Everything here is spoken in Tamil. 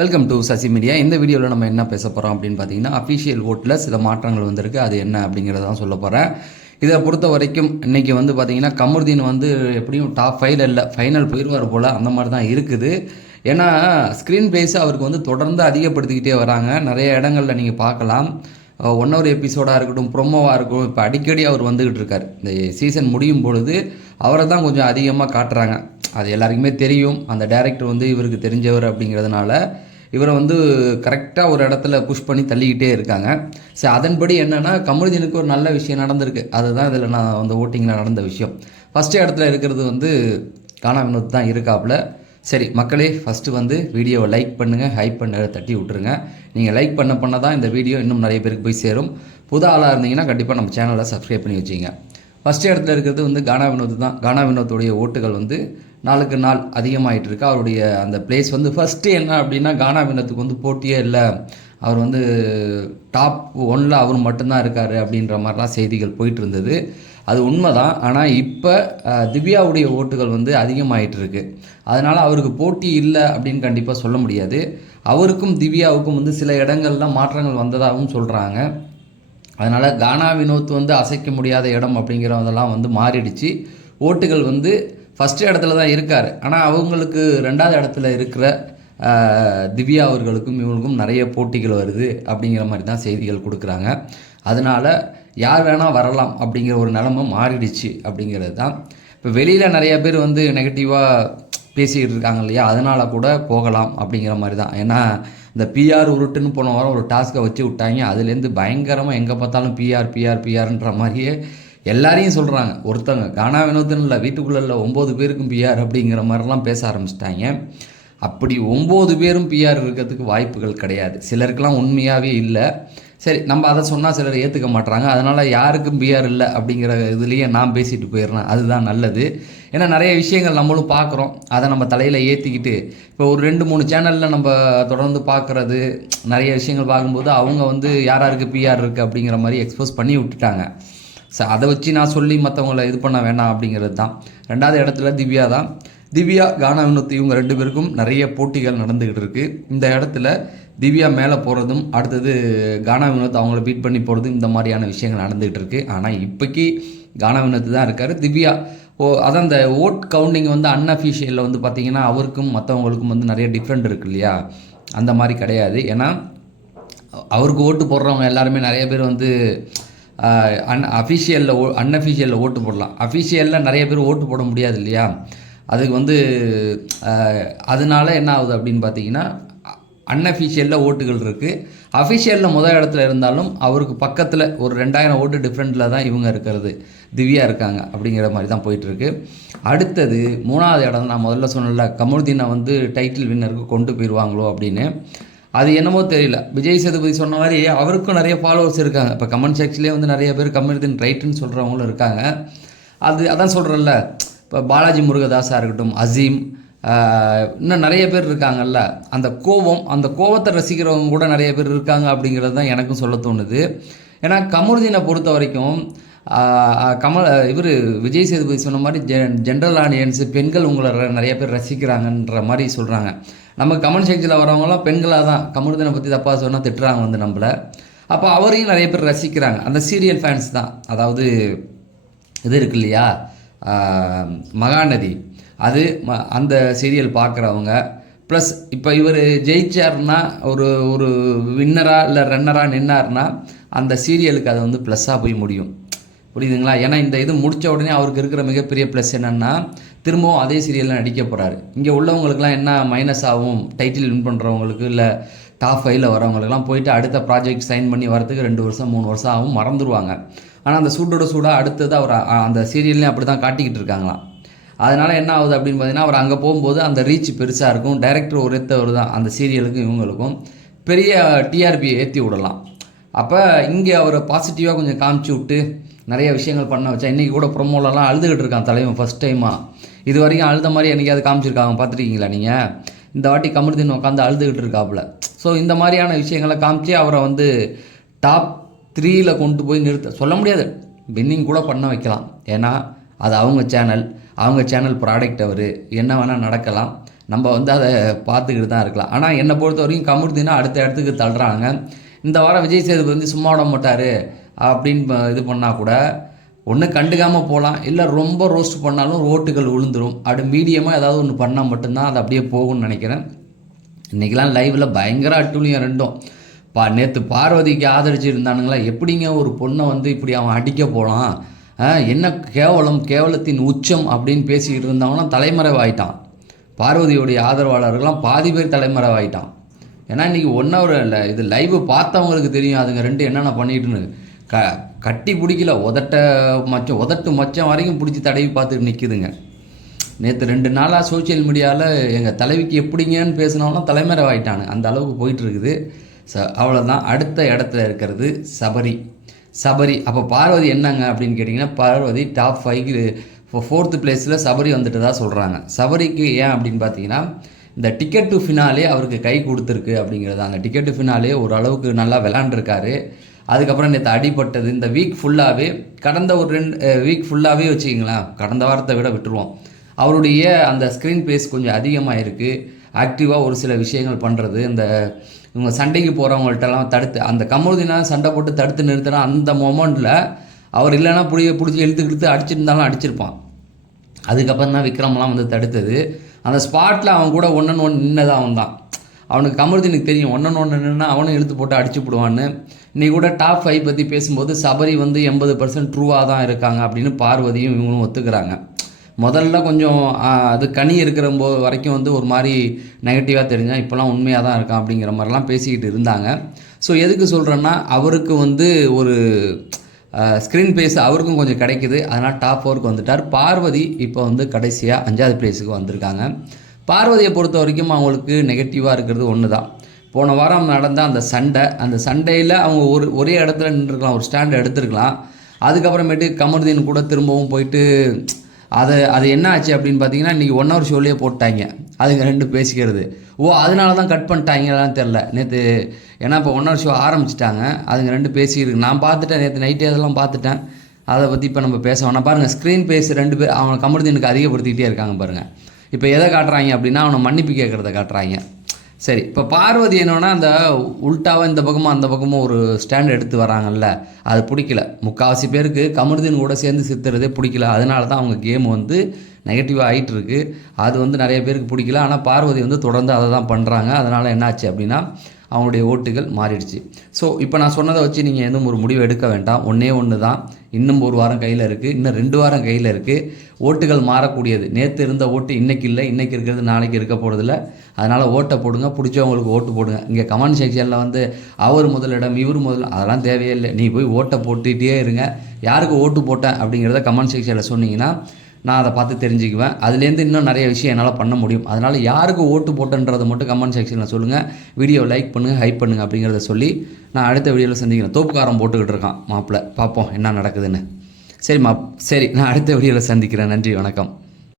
Welcome to Sasi media. இந்த வீடியோவில் நம்ம என்ன பேச போகிறோம் அப்படின்னு பார்த்தீங்கன்னா, அஃபிஷியல் ஓட்டில் சில மாற்றங்கள் வந்திருக்கு. அது என்ன அப்படிங்கிறதான் சொல்ல போகிறேன். இதை பொறுத்த வரைக்கும் இன்றைக்கி வந்து பார்த்தீங்கன்னா, கமருதீன் வந்து எப்படியும் டாப் 5 இல்லை, ஃபைனல் போயிடுவார் போல், அந்த மாதிரி தான் இருக்குது. ஏன்னா ஸ்க்ரீன் பிளேஸ் அவருக்கு வந்து தொடர்ந்து அதிகப்படுத்திக்கிட்டே வராங்க. நிறைய இடங்களில் நீங்கள் பார்க்கலாம். ஒன் ஹவர் எபிசோடாக இருக்கட்டும், ப்ரொமோவாக இருக்கட்டும், இப்போ அடிக்கடி அவர் வந்துக்கிட்டு இருக்கார். இந்த சீசன் முடியும் பொழுது அவரை தான் கொஞ்சம் அதிகமாக காட்டுறாங்க. அது எல்லாருக்குமே தெரியும். அந்த டைரக்டர் வந்து இவருக்கு தெரிஞ்சவர் அப்படிங்கிறதுனால இவரை வந்து கரெக்டாக ஒரு இடத்துல புஷ் பண்ணி தள்ளிக்கிட்டே இருக்காங்க. சரி, அதன்படி என்னென்னா கமருதீனுக்கு ஒரு நல்ல விஷயம் நடந்திருக்கு. அதுதான் இதில் நான் வந்து ஓட்டிங்கில் நடந்த விஷயம். ஃபஸ்ட்டு இடத்துல இருக்கிறது வந்து கானா வினோத் தான் இருக்காப்புல. சரி மக்களே, ஃபஸ்ட்டு வந்து வீடியோவை லைக் பண்ணுங்கள், ஹைப் பண்ண தட்டி விட்டுருங்க. நீங்கள் லைக் பண்ண தான் இந்த வீடியோ இன்னும் நிறைய பேருக்கு போய் சேரும். புது ஆளாக இருந்தீங்கன்னா கண்டிப்பாக நம்ம சேனலை சப்ஸ்கிரைப் பண்ணி வச்சுங்க. ஃபஸ்ட்டு இடத்துல இருக்கிறது வந்து கானா வினோத் தான். கானா வினோத்துடைய ஓட்டுகள் வந்து நாளுக்கு நாள் அதிகமாகிட்டு இருக்கு. அவருடைய அந்த பிளேஸ் வந்து ஃபஸ்ட்டு என்ன அப்படின்னா, கானா வினோத்துக்கு வந்து போட்டியே இல்லை, அவர் வந்து டாப் 1ல் அவர் மட்டும்தான் இருக்கார் அப்படின்ற மாதிரிலாம் செய்திகள் போயிட்டு இருந்தது. அது உண்மை தான். ஆனால் இப்போ திவ்யாவுடைய ஓட்டுகள் வந்து அதிகமாகிட்டு இருக்கு. அதனால் அவருக்கு போட்டி இல்லை அப்படின்னு கண்டிப்பாக சொல்ல முடியாது. அவருக்கும் திவ்யாவுக்கும் வந்து சில இடங்கள்லாம் மாற்றங்கள் வந்ததாகவும் சொல்கிறாங்க. அதனால் கானா வினோத் வந்து அசைக்க முடியாத இடம் அப்படிங்கிறதெல்லாம் வந்து மாறிடுச்சு. ஓட்டுகள் வந்து ஃபஸ்ட்டு இடத்துல தான் இருக்கார். ஆனால் அவங்களுக்கு 2வது இடத்துல இருக்கிற திவ்யா அவர்களுக்கும் இவங்களுக்கும் நிறைய போட்டிகள் வருது அப்படிங்கிற மாதிரி தான் செய்திகள் கொடுக்குறாங்க. அதனால் யார் வேணால் வரலாம் அப்படிங்கிற ஒரு நிலைமை மாறிடுச்சு அப்படிங்கிறது தான். இப்போ வெளியில் நிறைய பேர் வந்து நெகட்டிவாக பேசிக்கிட்டு இருக்காங்க இல்லையா, அதனால் கூட போகலாம் அப்படிங்கிற மாதிரி தான். ஏன்னா இந்த பிஆர் உருட்டுன்னு போன வாரம் ஒரு டாஸ்க்கை வச்சு விட்டாங்க. அதுலேருந்து பயங்கரமாக எங்கே பார்த்தாலும் பிஆர்ன்ற மாதிரியே எல்லாரையும் சொல்கிறாங்க. ஒருத்தவங்க கானா வினோத்துன்னு இல்லை, வீட்டுக்குள்ளே இல்லை 9 பேருக்கும் பிஆர் அப்படிங்கிற மாதிரிலாம் பேச ஆரம்பிச்சிட்டாங்க. அப்படி 9 பேரும் பிஆர் இருக்கிறதுக்கு வாய்ப்புகள் கிடையாது. சிலருக்கெல்லாம் உண்மையாகவே இல்லை. சரி, நம்ம அதை சொன்னால் சிலர் ஏற்றுக்க மாட்டுறாங்க. அதனால் யாருக்கும் பிஆர் இல்லை அப்படிங்கிற இதுலேயே நான் பேசிட்டு போயிடுறேன். அதுதான் நல்லது. ஏன்னா நிறைய விஷயங்கள் நம்மளும் பார்க்குறோம். அதை நம்ம தலையில் ஏற்றிக்கிட்டு இப்போ ஒரு 2-3 சேனலில் நம்ம தொடர்ந்து பார்க்குறது, நிறைய விஷயங்கள் பார்க்கும்போது அவங்க வந்து யாராருக்கு பிஆர் இருக்குது அப்படிங்கிற மாதிரி எக்ஸ்போஸ் பண்ணி விட்டுட்டாங்க. ஸோ அதை வச்சு நான் சொல்லி மற்றவங்களை இது பண்ண வேண்டாம் அப்படிங்கிறது தான். 2வது இடத்துல திவ்யா தான். திவ்யா, கானா வினோத் இவங்க 2 பேருக்கும் நிறைய போட்டிகள் நடந்துக்கிட்டு இருக்குது. இந்த இடத்துல திவ்யா மேலே போகிறதும், அடுத்தது கானா வினோத் அவங்கள பீட் பண்ணி போகிறதும், இந்த மாதிரியான விஷயங்கள் நடந்துக்கிட்டு இருக்குது. ஆனால் இப்போக்கி கானா வினோத் தான் இருக்கார். திவ்யா அதான் இந்த ஓட் கவுண்டிங் வந்து அன்அஃபிஷியலில் வந்து பார்த்திங்கன்னா அவருக்கும் மற்றவங்களுக்கும் வந்து நிறைய டிஃப்ரெண்ட் இருக்குது இல்லையா, அந்த மாதிரி கிடையாது. ஏன்னா அவருக்கு ஓட்டு போடுறவங்க எல்லாருமே நிறைய பேர் வந்து அன்அஃபிஷியலில் ஓட்டு போடலாம். அஃபிஷியலில் நிறைய பேர் ஓட்டு போட முடியாது இல்லையா. அதுக்கு வந்து அதனால என்ன ஆகுது அப்படின்னு பார்த்தீங்கன்னா, அன்அஃபிஷியலில் ஓட்டுகள் இருக்குது. அஃபிஷியலில் முதல் இடத்துல இருந்தாலும் அவருக்கு பக்கத்தில் ஒரு 2000 ஓட்டு டிஃப்ரெண்ட்டில் தான் இவங்க இருக்கிறது, திவ்யா இருக்காங்க அப்படிங்கிற மாதிரி தான் போயிட்டுருக்கு. அடுத்தது 3வது இடம் நான் முதல்ல சொன்னல, கமருதீனை வந்து டைட்டில் வின்னருக்கு கொண்டு போயிடுவாங்களோ அப்படின்னு. அது என்னமோ தெரியல. விஜய் சேதுபதி சொன்ன மாதிரி அவருக்கும் நிறைய ஃபாலோவர்ஸ் இருக்காங்க. இப்போ கமெண்ட் செக்ஷன்லேயே வந்து நிறைய பேர் கமருதீன் ரைட்டுன்னு சொல்கிறவங்களும் இருக்காங்க. அதான் சொல்கிறேன்ல, இப்போ பாலாஜி முருகதாஸாக இருக்கட்டும், அசீம், இன்னும் நிறைய பேர் இருக்காங்கல்ல, அந்த கோவத்தை ரசிக்கிறவங்க கூட நிறைய பேர் இருக்காங்க அப்படிங்கிறது தான் எனக்கும் சொல்ல தோணுது. ஏன்னா கமருதீனை பொறுத்த வரைக்கும் இவர் விஜய் சேதுபதி சொன்ன மாதிரி ஜென்ரல் ஆடியன்ஸு பெண்கள் உங்களை நிறைய பேர் ரசிக்கிறாங்கன்ற மாதிரி சொல்கிறாங்க. நம்ம கமெண்ட் செக்ஷனில் வரவங்களாம் பெண்களாக தான் கமருதீனை பற்றி தப்பாக சொன்னால் திட்டுறாங்க வந்து நம்மளை. அப்போ அவரையும் நிறைய பேர் ரசிக்கிறாங்க. அந்த சீரியல் ஃபேன்ஸ் தான். அதாவது இது இருக்கு இல்லையா, மகாநதி, அது அந்த சீரியல் பார்க்குறவங்க, ப்ளஸ் இப்போ இவர் ஜெயிச்சார்னா ஒரு வின்னராக இல்லை ரன்னராக நின்னார்னா அந்த சீரியலுக்கு அது வந்து ப்ளஸ்ஸாக போய் முடியும். புரியுதுங்களா? ஏன்னா இந்த இது முடித்த உடனே அவருக்கு இருக்கிற மிகப்பெரிய ப்ளஸ் என்னென்னா, திரும்பவும் அதே சீரியலில் நடிக்க போகிறாரு. இங்கே உள்ளவங்களுக்குலாம் என்ன மைனஸ் ஆகும், டைட்டில் வின் பண்ணுறவங்களுக்கு இல்லை டாப் 5ல் வரவங்களுக்குலாம் போயிட்டு அடுத்த ப்ராஜெக்ட் சைன் பண்ணி வரதுக்கு 2 வருஷம் 3 வருஷம் ஆகும், மறந்துடுவாங்க. ஆனால் அந்த சூடாக அடுத்தது அவர் அந்த சீரியல்லையும் அப்படி தான் காட்டிக்கிட்டு இருக்காங்களாம். அதனால் என்ன ஆகுது அப்படின்னு பார்த்தீங்கன்னா, அவர் அங்கே போகும்போது அந்த ரீச் பெருசாக இருக்கும். டைரக்டர் ஒருத்தவர் தான் அந்த சீரியலுக்கும் இவங்களுக்கும் பெரிய டிஆர்பி ஏற்றி விடலாம். அப்போ இங்கே அவரை பாசிட்டிவாக கொஞ்சம் காமிச்சு விட்டு நிறைய விஷயங்கள் பண்ண வச்சா, இன்றைக்கி கூட ப்ரொமோலலாம் அழுதுகிட்டு இருக்கான் தலைவன் ஃபஸ்ட் டைமாக. இது வரைக்கும் அழுத மாதிரி என்னைக்காவது காமிச்சிருக்காங்க பார்த்துருக்கீங்களா நீங்கள்? இந்த வாட்டி கமருதீன் உட்காந்து அழுதுகிட்டு இருக்காப்புல. ஸோ இந்த மாதிரியான விஷயங்களை காமிச்சு அவரை வந்து டாப் 3ல் கொண்டு போய் சொல்ல முடியாது, வின்னிங் கூட பண்ண வைக்கலாம். ஏன்னா அது அவங்க சேனல் ப்ராடக்ட், அவர் என்ன வேணால் நடக்கலாம். நம்ம வந்து அதை பார்த்துக்கிட்டு தான் இருக்கலாம். ஆனால் என்னை பொறுத்த வரைக்கும் கமுருதீனை அடுத்த இடத்துக்கு தள்ளுறாங்க. இந்த வாரம் விஜய் சேதுபதி வந்து சும்மா விட மாட்டார் அப்படின்னு இது பண்ணால் கூட ஒன்று கண்டுக்காமல் போகலாம், இல்லை ரொம்ப ரோஸ்ட் பண்ணாலும் ஓட்டுகள் விழுந்துடும். அப்படி மீடியமாக ஏதாவது ஒன்று பண்ணால் மட்டும்தான் அது அப்படியே போகும்னு நினைக்கிறேன். இன்றைக்கெலாம் லைவில் பயங்கர அட்டூழியம் ரெண்டும். நேற்று பார்வதிக்கு ஆதரிச்சு இருந்தானுங்களா, எப்படிங்க ஒரு பொண்ணை வந்து இப்படி அவன் அடிக்க போகலாம், என்ன கேவலத்தின் உச்சம் அப்படின்னு பேசிக்கிட்டு இருந்தவனா தலைமறைவாயிட்டான். பார்வதியோடைய ஆதரவாளர்கள்லாம் பாதி பேர் தலைமறைவாயிட்டான். ஏன்னா இன்றைக்கி 1 hour இல்லை, இது லைவ் பார்த்தவங்களுக்கு தெரியும் அதுங்க ரெண்டு என்னென்ன பண்ணிட்டுன்னு. கட்டி பிடிக்கல, உதட்டு மச்சம் வரைக்கும் பிடிச்சி தடவி பார்த்துட்டு நிற்குதுங்க. நேற்று 2 நாளாக சோசியல் மீடியாவில் எங்கள் தலைவிக்கு எப்படிங்கன்னு பேசினவனா தலைமறைவாயிட்டானு, அந்த அளவுக்கு போயிட்டுருக்குது. அவ்வளோதான். அடுத்த இடத்துல இருக்கிறது சபரி. அப்போ பார்வதி என்னங்க அப்படின்னு கேட்டிங்கன்னா, பார்வதி டாப் 5 4th பிளேஸில் சபரி வந்துட்டு தான் சொல்கிறாங்க. சபரிக்கு ஏன் அப்படின்னு பார்த்தீங்கன்னா, இந்த டிக்கெட் டு ஃபினாலே அவருக்கு கை கொடுத்துருக்கு அப்படிங்கிறது. அந்த டிக்கெட் டு ஃபினாலே ஓரளவுக்கு நல்லா விளாண்டுருக்காரு. அதுக்கப்புறம் நேற்று அடிபட்டது, இந்த வீக் ஃபுல்லாகவே, கடந்த ஒரு 2 வீக் ஃபுல்லாகவே வச்சுக்கிங்களேன், கடந்த வாரத்தை விட விட்டுருவோம், அவருடைய அந்த ஸ்க்ரீன் பேஸ் கொஞ்சம் அதிகமாக இருக்குது. ஆக்டிவாக ஒரு சில விஷயங்கள் பண்ணுறது, இந்த இவங்க சண்டைக்கு போகிறவங்கள்ட்டெல்லாம் தடுத்து, அந்த கமருதீனா சண்டை போட்டு தடுத்து நிறுத்தினா அந்த மொமெண்ட்டில் அவர் இல்லைன்னா பிடிச்சி இழுத்து அடிச்சிருந்தாலும் அடிச்சிருப்பான். அதுக்கப்புறம் தான் விக்ரம்லாம் வந்து தடுத்தது. அந்த ஸ்பாட்டில் அவன் கூட 1-on-1 நின்னதான் அவன் தான். அவனுக்கு கமருதீனுக்கு தெரியும் 1-on-1 நின்னா அவனும் இழுத்து போட்டு அடிச்சு போடுவான்னு. இன்றைக்கி கூட டாப் 5 பற்றி பேசும்போது சபரி வந்து 80% ட்ரூவாக தான் இருக்காங்க அப்படின்னு பார்வதியும் இவங்களும் ஒத்துக்கிறாங்க. முதல்ல கொஞ்சம் அது கனி இருக்கிற வரைக்கும் வந்து ஒரு மாதிரி நெகட்டிவாக தெரிஞ்சால் இப்போலாம் உண்மையாக தான் இருக்கான் அப்படிங்கிற மாதிரிலாம் பேசிக்கிட்டு இருந்தாங்க. ஸோ எதுக்கு சொல்கிறேன்னா, அவருக்கு வந்து ஒரு ஸ்க்ரீன் பேஸ் அவருக்கும் கொஞ்சம் கிடைக்குது. அதனால் டாப் 4க்கு வந்துட்டார். பார்வதி இப்போ வந்து கடைசியாக 5வது பிளேஸுக்கு வந்திருக்காங்க. பார்வதியை பொறுத்த வரைக்கும் அவங்களுக்கு நெகட்டிவாக இருக்கிறது ஒன்று தான். போன வாரம் நடந்த அந்த சண்டையில் அவங்க ஒரே இடத்துல நின்றுருக்கலாம், ஒரு ஸ்டாண்ட் எடுத்துருக்கலாம். அதுக்கப்புறமேட்டு கமருதீன் கூட திரும்பவும் போயிட்டு அது என்ன ஆச்சு அப்படின்னு பார்த்தீங்கன்னா, இன்றைக்கி 1 hour ஷோலேயே போட்டாங்க. அதுங்க 2 பேசிக்கிறது. அதனால தான் கட் பண்ணிட்டாங்களான்னு தெரில நேற்று. ஏன்னா இப்போ 1 hour ஷோ ஆரம்பிச்சிட்டாங்க, அதுங்க 2 பேசிக்கிருக்கு. நான் பார்த்துட்டேன் நேற்று நைட்டே, அதெல்லாம் பார்த்துட்டேன். அதை பற்றி இப்போ நம்ம பேச வேணாம். பாருங்கள், ஸ்க்ரீன் பேஸ் 2 பேர் அவனை கமருதீனுக்கு அதிகப்படுத்திக்கிட்டே இருக்காங்க பாருங்கள். இப்போ எதை காட்டுறாங்க அப்படின்னா, அவனை மன்னிப்பு கேட்குறத காட்டுறாங்க. சரி, இப்போ பார்வதி என்னன்னா, அந்த உல்ட்டாவாக இந்த பக்கமும் அந்த பக்கமும் ஒரு ஸ்டாண்ட் எடுத்து வராங்கல்ல, அது பிடிக்கல. முக்கால்வாசி பேருக்கு கமருதீன் கூட சேர்ந்து சித்துறதே பிடிக்கல. அதனால தான் அவங்க கேம் வந்து நெகட்டிவாக ஆகிட்டு இருக்கு. அது வந்து நிறைய பேருக்கு பிடிக்கல. ஆனால் பார்வதி வந்து தொடர்ந்து அதை தான் பண்ணுறாங்க. அதனால் என்னாச்சு அப்படின்னா, அவங்களுடைய ஓட்டுகள் மாறிடுச்சு. ஸோ இப்போ நான் சொன்னதை வச்சு நீங்கள் எதுவும் ஒரு முடிவு எடுக்க வேண்டாம். ஒன்று தான். இன்னும் 1 வாரம் கையில் இருக்குது, இன்னும் 2 வாரம் கையில் இருக்குது. ஓட்டுகள் மாறக்கூடியது. நேற்று இருந்த ஓட்டு இன்றைக்கி இல்லை, இன்றைக்கி இருக்கிறது நாளைக்கு இருக்க போகிறதில்ல. அதனால் ஓட்டை போடுங்க, பிடிச்சவங்களுக்கு ஓட்டு போடுங்க. இங்கே கமெண்ட் செக்ஷனில் வந்து அவர் முதலிடம் இவர் அதெல்லாம் தேவையில்லை. நீ போய் ஓட்டை போட்டுகிட்டே இருங்க. யாருக்கு ஓட்டு போட்டேன் அப்படிங்கிறத கமெண்ட் செக்ஷனில் சொன்னீங்கன்னா நான் அதை பார்த்து தெரிஞ்சுக்குவேன். அதுலேருந்து இன்னும் நிறைய விஷயம் என்னால் பண்ண முடியும். அதனால் யாருக்கு ஓட்டு போட்டுன்றதை மட்டும் கமெண்ட் செக்ஷனில் சொல்லுங்கள். வீடியோ லைக் பண்ணுங்கள், ஹைப் பண்ணுங்கள் அப்படிங்கிறத சொல்லி நான் அடுத்த வீடியோவில் சந்திக்கிறேன். தோப்புக்காரம் போட்டுக்கிட்டு இருக்கான் மாப்பிள்ளை, பார்ப்போம் என்ன நடக்குதுன்னு. சரி நான் அடுத்த வீடியோவில் சந்திக்கிறேன். நன்றி, வணக்கம்.